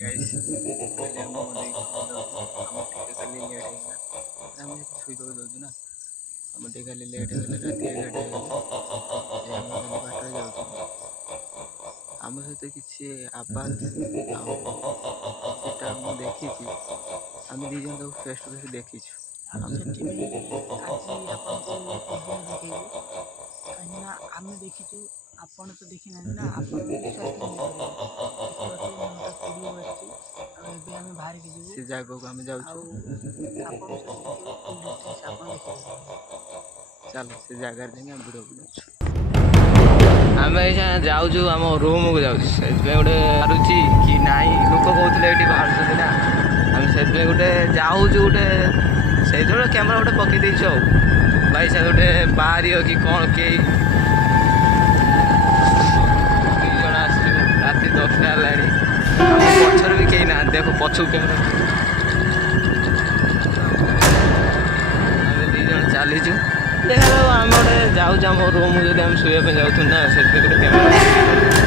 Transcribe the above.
guys finally हम खाली late हो आम शुईक जाऊँ ना आम खाली लेट हो रात 11टा आम खाली बाटर जाऊँ आम सहित किसी आवाज आटा मुझे देखी आम दी जन फेस टू फेस देखी आम देखी आपण तो देखी ना ना आपण विश्वास बाहर से जगह को आम जाऊँ चल से जगार जाए भिडियो बनाऊ आम जाऊँ आम रूम को जाऊँ गोटे बाहरुची कि ना लोक कहते ये बाहर ना आम से गोटे जाऊँ गोटे से कैमेरा गोटे पकई देचु भाई से गोटे बाहर कि कौन कई राति 10टा है पचर भी कहीं ना देख पछू कैमेरा आम दीज चलीचु देखा आम गोटे जाऊँ रूम जब शुआ जाऊँ ना से गोटे कैमेरा